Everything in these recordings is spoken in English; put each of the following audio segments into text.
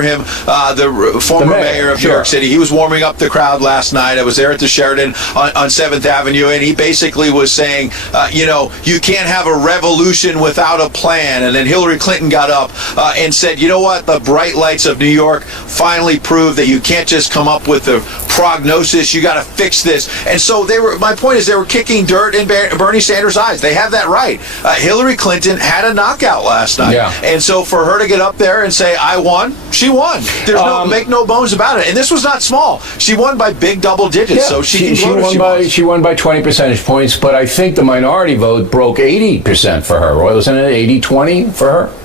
remember him, the former mayor of New York City. He was warming up the crowd last night. I was there at the Sheraton on 7th Avenue, and he basically was saying, you can't have a revolution without a plan. And then Hillary Clinton got up and said, you know what, the bright lights of New York finally proved that you can't just come up with a prognosis, you got to fix this. And so my point is they were kicking dirt in Bernie Sanders' eyes. They have that right. Hillary Clinton had a knockout last night. Yeah. And so for her to get up there and say, I won, she won. There's make no bones about it. And this was not small. She won by big double digits, so she won by 20 percentage points, but I think the minority vote broke 80% for her. Wasn't it 80-20 for her?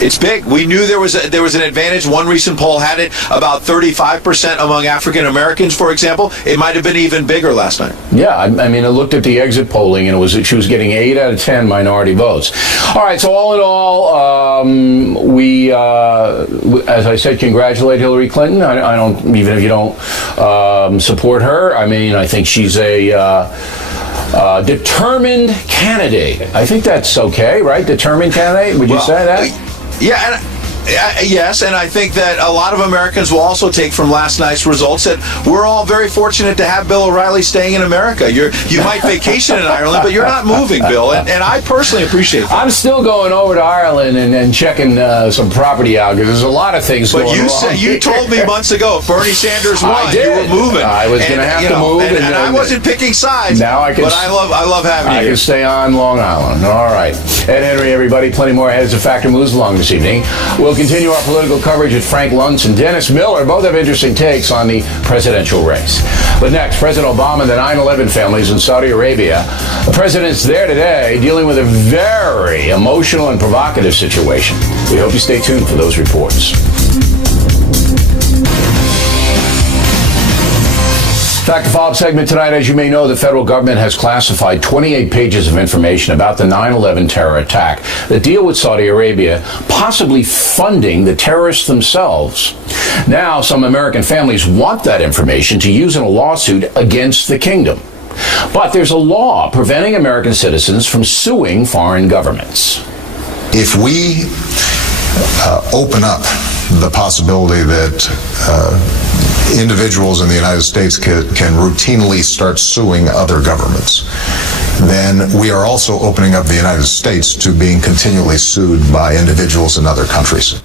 It's big. We knew there was an advantage. One recent poll had it about 35% among African Americans, for example. It might have been even bigger last night. Yeah, I mean, I looked at the exit polling, and she was getting 8 out of 10 minority votes. All right, so all in all, we, as I said, congratulate Hillary Clinton. I don't, even if you don't support her, I mean, I think she's a determined candidate. I think that's okay, right? Determined candidate? Would you say that? Yeah, yes, and I think that a lot of Americans will also take from last night's results that we're all very fortunate to have Bill O'Reilly staying in America. You might vacation in Ireland, but you're not moving, Bill, and I personally appreciate that. I'm still going over to Ireland and checking some property out, because there's a lot of things going on. You told me months ago if Bernie Sanders won, you were moving. I was going to have to move. And I wasn't picking sides, now I can, but I love having you. I can stay on Long Island. All right. Ed Henry, everybody, plenty more ahead as the Factor moves along this evening. We'll continue our political coverage with Frank Luntz and Dennis Miller. Both have interesting takes on the presidential race. But next, President Obama and the 9/11 families in Saudi Arabia. The president's there today dealing with a very emotional and provocative situation. We hope you stay tuned for those reports. Factor follow-up segment tonight. As you may know, the federal government has classified 28 pages of information about the 9/11 terror attack that deal with Saudi Arabia possibly funding the terrorists themselves. Now, some American families want that information to use in a lawsuit against the kingdom. But there's a law preventing American citizens from suing foreign governments. If we open up the possibility that individuals in the United States can routinely start suing other governments, then we are also opening up the United States to being continually sued by individuals in other countries.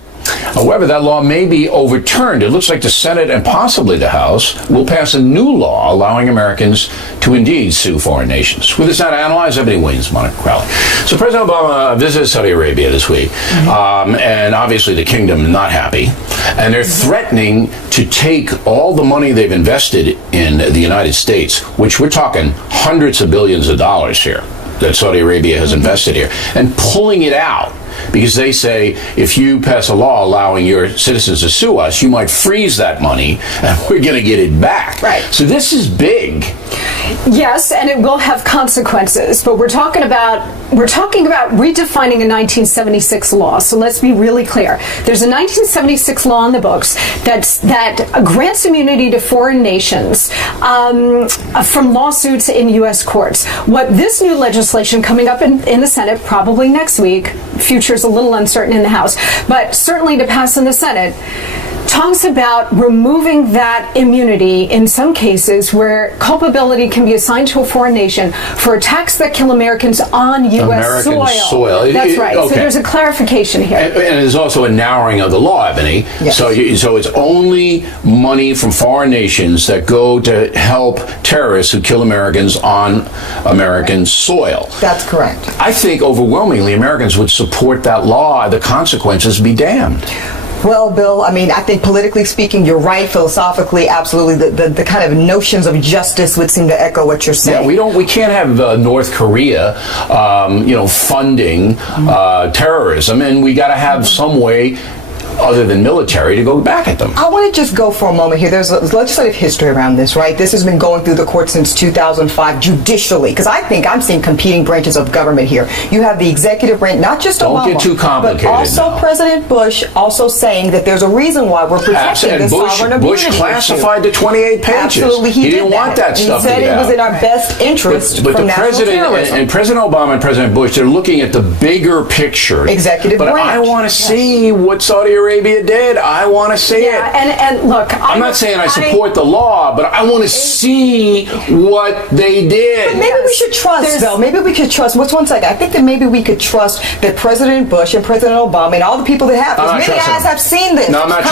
However, that law may be overturned. It looks like the Senate and possibly the House will pass a new law allowing Americans to indeed sue foreign nations. With this now to analyze, Ebony Williams, Monica Crowley. So President Obama visited Saudi Arabia this week, and obviously the kingdom not happy, and they're threatening to take all the money they've invested in the United States, which we're talking hundreds of billions of dollars here that Saudi Arabia has invested here, and pulling it out. Because they say if you pass a law allowing your citizens to sue us, you might freeze that money and we're going to get it back. Right. So this is big. Yes, and it will have consequences. But we're talking about redefining a 1976 law. So let's be really clear. There's a 1976 law in the books that grants immunity to foreign nations from lawsuits in U.S. courts. What this new legislation coming up in the Senate, probably next week, future is a little uncertain in the House, but certainly to pass in the Senate, talks about removing that immunity in some cases where culpability can be assigned to a foreign nation for attacks that kill Americans on U.S. soil. That's right. Okay. So there's a clarification here. And there's also a narrowing of the law, Ebony. Yes. So it's only money from foreign nations that go to help terrorists who kill Americans on American soil. That's correct. I think overwhelmingly Americans would support that law. The consequences be damned. Well, Bill, I mean, I think politically speaking, you're right. Philosophically, absolutely, the kind of notions of justice would seem to echo what you're saying. Yeah, we can't have North Korea, funding terrorism, and we got to have some way other than military to go back at them. I want to just go for a moment here. There's a legislative history around this, right? This has been going through the court since 2005 judicially, because I think I'm seeing competing branches of government here. You have the executive branch, not just Obama, don't get too complicated, but also President Bush also saying that there's a reason why we're protecting the sovereign immunity. Bush classified the 28 pages. Absolutely, he didn't want that stuff to get out. He said it was in our best interest but from the president and President Obama and President Bush, they're looking at the bigger picture. Executive branch. But I want to see what Saudi Arabia Arabia did. I want to see it. And look, I'm not saying I support the law, but I want to see what they did. But maybe we should trust, though. Maybe we could trust. What's one second? I think that maybe we could trust that President Bush and President Obama and all the people that have this, many eyes have seen this. No, I'm not